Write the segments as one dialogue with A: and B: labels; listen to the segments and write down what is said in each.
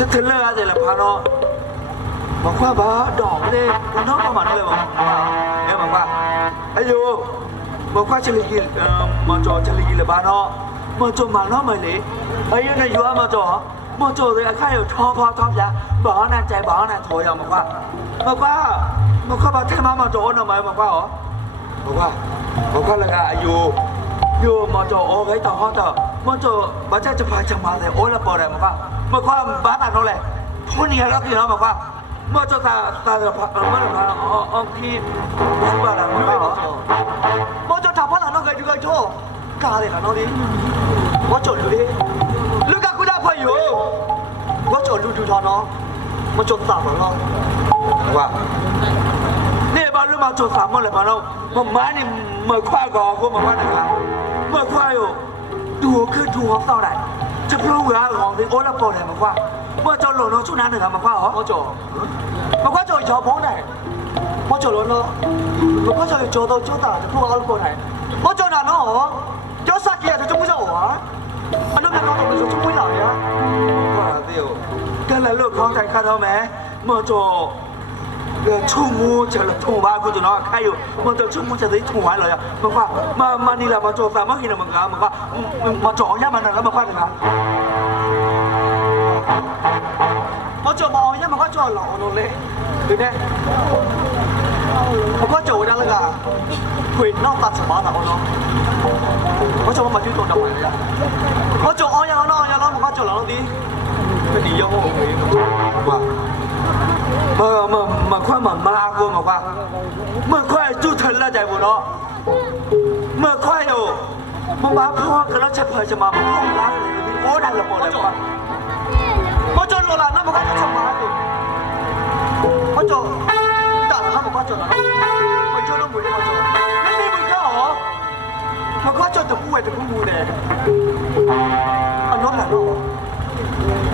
A: จะเทเลอร์อะไรล่ะพานอบอกว่าบ้าดอกเลยน้องก็มาด้ลยบอกว่าเนี่บอกว่าไอ้ยูบอกว่าจฉลี่ยมาจอเฉลี่ยลยพานอ
B: มาจอมาน้องใหม่เลย
A: ไอ้ยูนายยูมาจอมาจอเลยอไข้าอยู่ท้อพอท้องยาบอกวนั่นใจบอกว่านั่นโถยบอกว่าบอกว่าบอกว่าบเทมามาจอหน่อยไหมบอกว่าอ๋อบอกว่าบอกว่าอะไกันไอ้ยูยูมาจอโอ้ยต่อข้อต่อมันจะบ้านจะพาจะมาเลยโอ้ละปอดเลยมาบ้าความบ้านอะไเลยพูดยังรงก็คือเราะบ้ามันจะตาตาจะพามันจะาอ๋อทีุ่บ้านเราไม่ไปหรอมันจะทำพลังน้องเกยดูเกย์โชว์กาเลยนะน้องดิมันจะดูดิลูกกูได้พออยู่มันจะดูดูทอน้องมันจะตาบ้างว่านี่บ้านเรามาจะสามมันเลยบ้านเราเมันไมนได้เมื่อคว้าก่อนก็มันไม่นด้ครับ เมื่อคว้าอยู่ tua cứ tua tao đại chứ không người ai còn thì ô lạp bồn này mà qua mà cho lộ nó chút nào nữa mà qua hả mà cho mà qua cho cho bố này mà cho lộ nó mà qua cho cho tao cho tao chứ không ai bồn này mà cho nào nó hả cho sát kia thì chúng mới cho hả anh nói mẹ nó thì chúng mới lại á quả tiêu cái là lượng khó thành khát đâu mẹ ชุ่มูือจะชุงบ้ากูจะน้อใครอยู่มันจะชุ่มมือจะได้ถุงไว้เลยอ่ะบอกว่ามามานี่และมาโจมตีมาขีดมังกรบอกว่ามาโจมย่ามันนะแล้วบอกว่ไงนะมาโจ้มย่ามันก็โจ้หล่อโน่นเลยดูเนีมันก็โจ้ได้แล้วกันขุดนอกตัดสมาร์ทเอาเนาะมาโจ้มาชิ้นโจมได้เลยนะมาโจมย่าเราเนาะย่าเรามันก็โจมเรอดีไมดีเยอะมโอ้ยว่ามามามอคว้ามามาคว้ามาคว้าเมื่อคว้าจู่ทันแล้วใจบุญเนาะเมื่อคว้าอยู่มาบ้าพ่อก็แล้วเพิดเจะมาบ้าพ่อร้ายโอ้ดังระเบิดแลยวมาโจรโลลานะมาคว้าจะมาอยู่มาจนตัดแล้วมาคว้าโจรมาันก็จะตะพูดตะพููเดยอันนั้นแหละเนาะ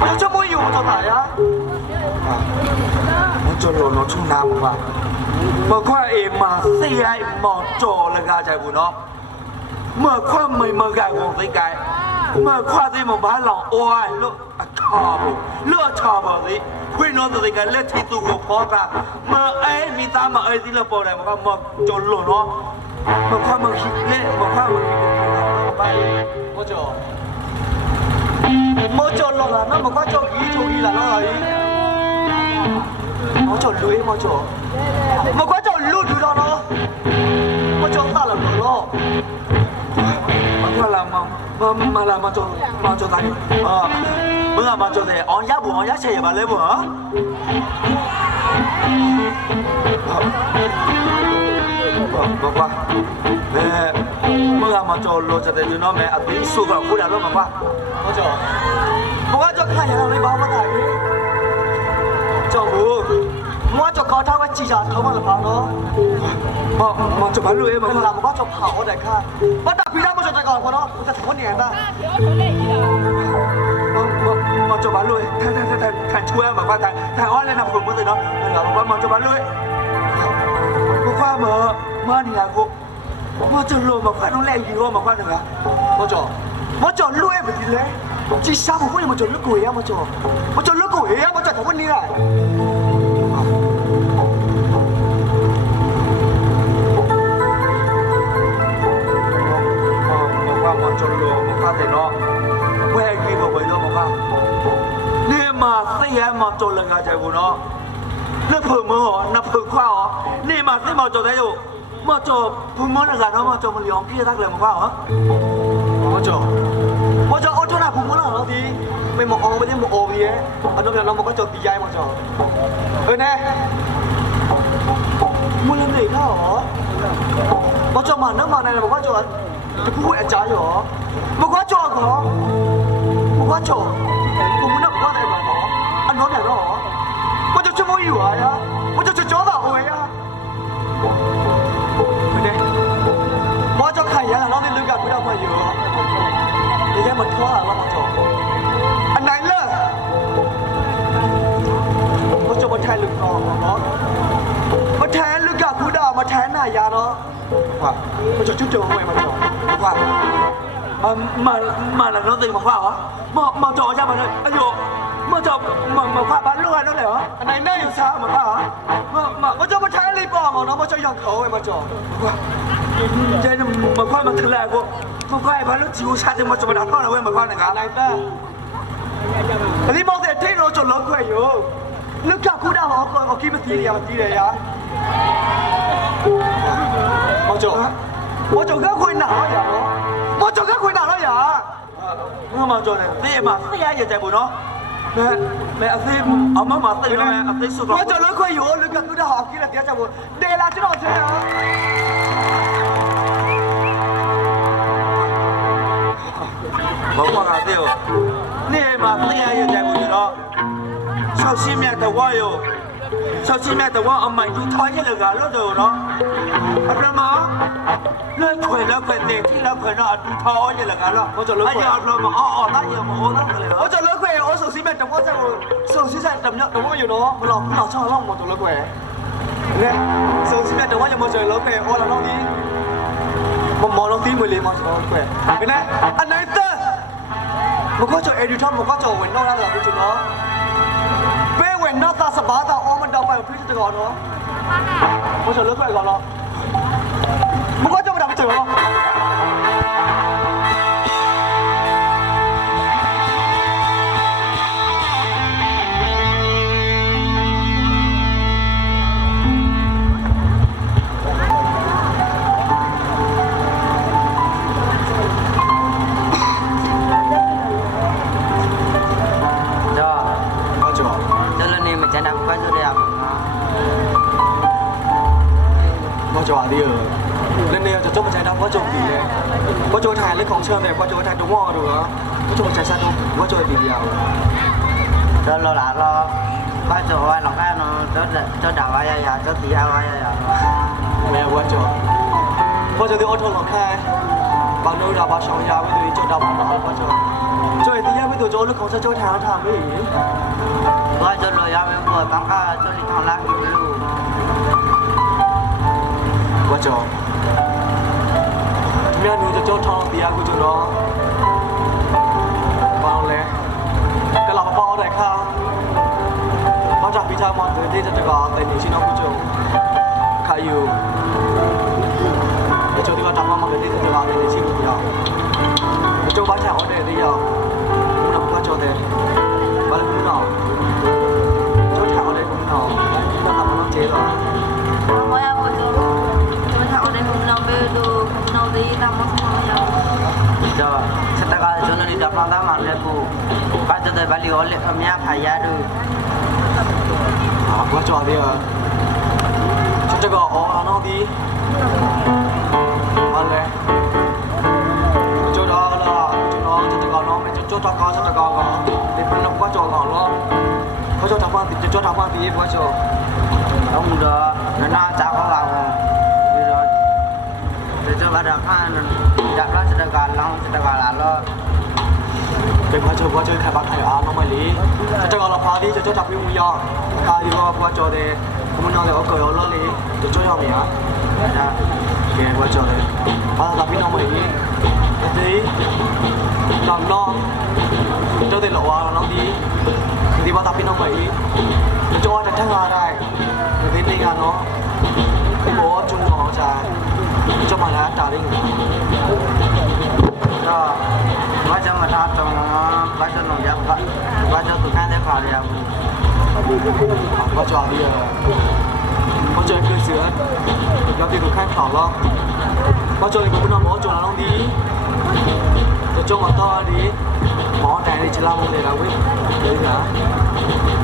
A: เดี๋ยวจะไม่อยู่จะตายอ่ะมจนหลนชุนาบุบเมื่อคว้าเอมาสี่ไหมอจ่อละกาใจบุนอเมื่อคว้าไม่เมื่อไงวงส่ไก่เมื่อคว้าที่มานบ้านหลังอ้ยลูกชอบเลือกชอบสิคุยโนอนสิกันเลือกที่ตสุกพอตา เมื่อไอ้มีตามาไอ้ที่ละปอดเมือคว้าหมอจนหลนเมื่อคว้ามันคิดเนี่เมื่อคว้ามันคิดไปไม่จ่อไม่จ่อหลงละนนเมื่อคว้าจ่ออีจ่ออีละนั่นเลย mọi chỗ đuôi mọi chỗ mọi quá chỗ lưu đuôi đó nó mọi ta là đồ lo mọi chỗ là mà mà mà là mọi chỗ mọi chỗ à mọi là mọi chỗ thì ông giáp buồn ông giáp chạy vào lấy buồn hả mọi quá mẹ mọi là mọi chỗ lưu cho thấy nó mẹ ở dưới sụp vào phu đạp luôn mọi quá mọi chỗ mọi quá chỗ thì hay lấy bao mất thải จบูมัวจบเขาท่าว่าจีจาเขามาหจะพังเนาะมาจบมาเรื่อยมาเรยมอยเราบอกว่าจบเผาได้ค่ะมาแต่พี่ได้มาจบใจก่อนพอเนาะมันจะถึงวันไหนบ้างมาจบมาเรื่อยแทนแทนแทนแทนช่วยมาว่าแทนแทนอ้อนเลยนะผมก็เลยเนาะเราบอกว่ามาจบมาเรย่อยพวกว่ามามาหนีนะพวกมาจบรวมมาควันต้องแรงยิ่งรวมมาควันหนึ่งอะมาจบมาจบรวยไปทีเลย chỉ sao một phút một chỗ nước củi em một chỗ một chỗ nước củi em một chỗ thằng vân đi này มาจอเลยงาใจกูเนาะนึกผึ่งมึงหรอนับผึ่งข้าหรอนี่มาที่มาจอได้อยู่มาจอพุ่งมันอะไรเนาะมาจอมันยอมพี่จะทักเลยมึงข้าหรอมาจอาจะเอาจนาผมก็หลอกเราดีไม่หมกอกไม่ได้หมกอีเยอะอันนี้เรามาก็จบตียายมาจบเอ้ยเน่มึงเล่นเหนื่อหรอมาจบมาเนื้อมาในมาก่าจบจะพูดอะไรจ้าหรอมาก่าจบหรอมาก่าจบผมไม่ได้มาว่าอะไรหรออันนี้เหรอมาจะช่วยอยู่อะไรอะมาจะจะจ้าหรอเฮ้ยเอ้ยแน่มาจะขยันแลเราได้รู้กันไม่ได้มาอยู่มันคว้าแล้วมัจบอันไหนเลิกมานจะมาแทนลูกน้องเนาะมาแทนลูกกาผู้ดาวมาแทนนายยาเนาะว่ามันจะชุดเจ้าไม่มาจบว่ามา มามาแลังน้องติงมาคว้าเหรอมามาจบใช่ไหมเนยอายุมาจบมามาคว้าบ้านลูกอะไรเนาะเหรออันไหนเลิกอยู่ช้ามาคว้าเหมามามาจะมาแทนลีบองเเนาะมาจะยองเขาไม่มาจบว่าจ้าหนุ่มมาควมาถึงแล้วกูกูควายพันลูกจิ๋วชาจะมาจุดมาดักต้อนเอาเว้มาควายนะครับอันนี้มองเด็กที่ราจุดล้ควยอยู่ลูกจับกูได้หรอกูโอเคมาตีเลยมาตีเลยยะมาจบมาจบก็ควายหนาว่างมาจบก็ควายหนาวอย่างเมือมาจบเนี่ยเสียมาเสียอย่าใจบุญเนาะแม่แม่อาเซ่อมามาตีแล้วแม่อาเซ่สุดแล้วมาจบแล้วควายอยู่ลอกับกูได้หรอกูเลยเียใจบุญเดี๋ราจะนอนใช่ไหมဘုံမှာသေးနေမှာတရားရတဲ့ကိုတော့ဆောက်ရှင်းမြတ်တဝါရောဆောက်ရှင်းမြတ်တဝါအမိုက်သူထားချက်လကလို့တော့တော့အပြမလွတ်ခွေလောက်ခွေတဲ့ခိလောက်ခွေတော့အတူထားအောင်ရလကတော့ဟုတ်ကြလို့ခွေအဲ့ကြအပြမအော်အော်လိုက်ရမဟုတ်တော့လေဟုတ်ကြလို့ခွေအော်ဆောက်ရှင်းမြတ်တဝါဆက်ကိုဆောက်ရှင်းဆက်တမြောက်တဝါယူတော့မလောက်ဘူးတော့ချောင်းလောက်မတော်လို့ခွေလေဆောက်ရှင်းမြတ်တဝါရမစရလောက်ခွေအော်လာတော့ဒီမမော်တော့တိမလေးမစရလောက်ခွေခင်ဗျာအနိုင်มก็จะเอเดีิทอมก็จะเวนนอได้ัหละพี่จุ๊เนาะเป้เวนนอตาสบายตาโอ้มันดัไปพี่จต๊ก่อนเนาะมันจะเลิกไปก่อนเนาะมก็จะมาดัไปเจอเนาะดีเออเล่นเนี่ยจะจบปัจจัยด้วยว่าจบดีเลยว่าจบทางเล่นของเชื่อมเนี่ยว่าจบทางดูงอดูเหรอว่าจบปัจจัยซะดูว่าจบดีเดียว
C: เดินรอหลานรอว่าจบว่าหลังแม่เนาะจะจะด่าว่าอย่าอย่าจะตีอะไรอย่าอย่า
A: แม่ว่าจบว่าจบที่อ้อทงหลังแค่บางนู่นด่าบางช่องยาวไม่ตีจบด่าบางด่าว่าจบจบที่ยังไม่ตัวโจ้เล่นของเชื่อมทางทางไม่
C: ว่าจบเลยยังไม่หมดตั้งค่า
A: ကြောင်းတမန်လူကြောထောင်းတရားကိုကျွန်တော်ပေါင်းလဲကလာပေါ်တဲ့ခါမောင်ကြောင့်ပြီးသားမောင်ဒီတဲ့တကောင်တင်ရှင်းအောင်ကိုကျွန်တော်ခါယူအချို့ဒီကတမမောင်ဒီတဲ့တကောင်တင်ရှင်းကိုကျွန်တော်အချို့ဘာချောင်းတဲ့တရား
C: จะไปเลี้ยวเลี้ยวแม่พายาดู
A: อ่าก็จอดเลยชุดจะก่ออ๋อน้องดีมาเลยชุดจอดก็ล่ะชุดจอดชุดจะก่อน้องไม่ชุดจอดก็ชุดจะก่อก็เด็กคนนั้นก็จอดก่อนล่ะก็จอดทั้งวันติดจอดทั้งวันตีก็จอด
C: น้องมึงเด้อเดินหน้าจ้าก็หลังเดี๋ยวจะไปเดินข้างเดี๋ยวเราจะเดินกันเราจะเดินกันแล้ว
A: ကဲဘာကြောဘာကြောခက်ပါခက်အားလုံးမလေးတကြောလာပါသေးကြတော့ပြေးမူရောဒါဒီတော့ဘာကြောတယ်ကမနာလည်းအကောရောလို့လေးတကြောရောက်မြာဒါကဲဘာကြောတယ်ဘာသာပြီးတော့မလေးဒီတော့တော့တော့တယ်လောအောင်တော့ဒီဒီဘာသာပြီးတော့မလေးတကြောတထက်လာတိုင်းဒီနေ့ကတော့ဘောကျုံတော့ကြာကျွန်မလည်းတားလိမ့်
C: မယ်ဒါဘာကြောင့်မထားတော့ quay cho lòng em vẫn quay cho từ nay đến vào thì em
A: học vai trò thì vai trò cơ sở giao tiếp khách thảo lo vai trò thì cũng là mỗi chỗ là đi từ chỗ to đi bỏ này thì chỉ làm là để là quyết đấy hả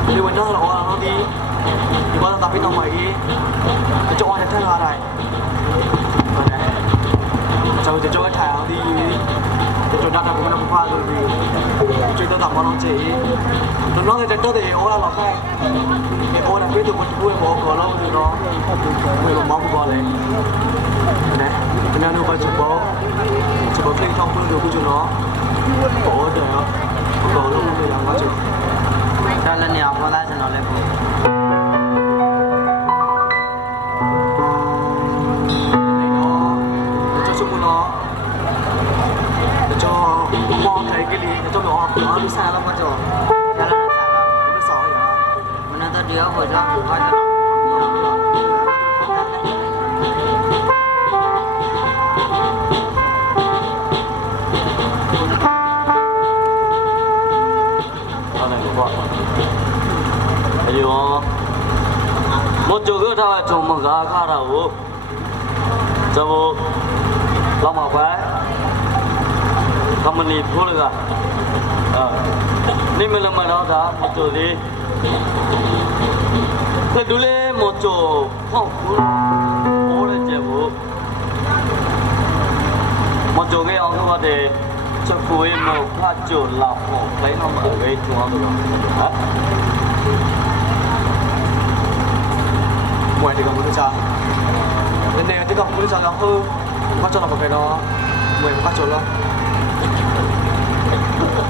A: đi là nó đi thì bao tập biết đâu mày đi từ chỗ ngoài thì thay là này chào từ chỗ cái တော်တော်ကဘယ်လိုဖားလို့ဒီကျေတတာမလို့ကျေတော့လည်းတော်တယ်အော်လာတော့ခိုင်းဒီအော်နဲ့ပြည့်တော့ကိုတွေ့ဖို့ကောလာလို့တော့ဘယ်လိုမောက်ပါလဲနဲကျွန်တော်တို့ပတ်ချက်ပေါ်ချက်ပေါ်ထောက်ပြလို့ကိုကျွန်တော်ဘောတော့ကောလာလို့ရမှာချက်
C: ဒါလည်းညာဖော်လာစံတော့လည်းပို့
A: 好，三了嘛就，三了三了，我们少呀，
C: 我们那地要回家，回家。
A: chúng mình gặp các đạo hữu, chào mừng lòng mạ quái. ทำมันนี่พูดเลยอ่ะนี่มันละมาแล้วจ้าโมโจดิคือดูเลยโมโจพ่อคุณโอ้เลยเจ้าบุโมโจงี้เอาเข้ามาเดี๋ยวจะคุยมาข้าจุดหลับหัวไปน้องเอ๋ยจุ๊บจุ๊บฮะหวยที่กำลังจะเนี่ยที่กำลังจะจะเฮ้ยข้าจุดหลับไปเนาะหวยข้าจุดแล้ว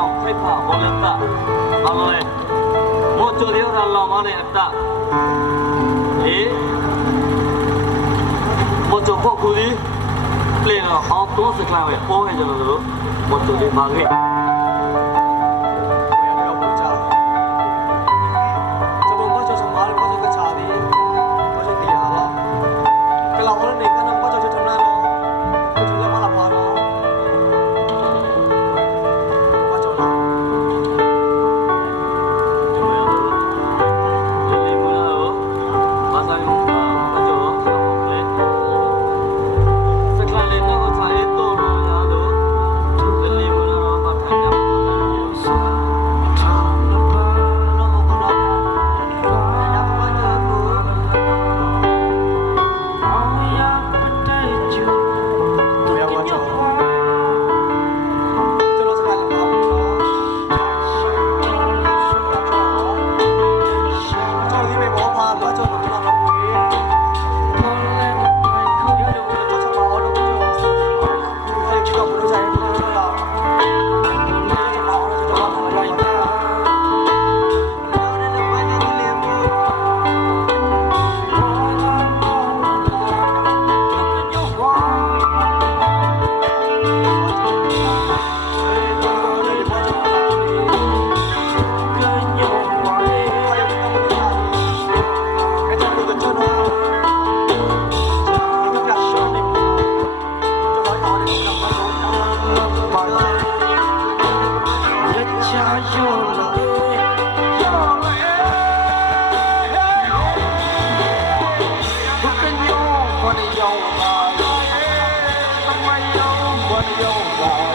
A: ောင်ဖိတ်ဖို့ဘောရတာဘာလို့လဲမိုးချိုရရလောင်းမနဲ့အတအေးမိုးချိုခုကူဒီပလင်းဟောင်းတိုးစကလာပဲပေါ်ခဲ့ကြတယ်လို့မိုးချိုဒီမာခဲ့ love. Oh.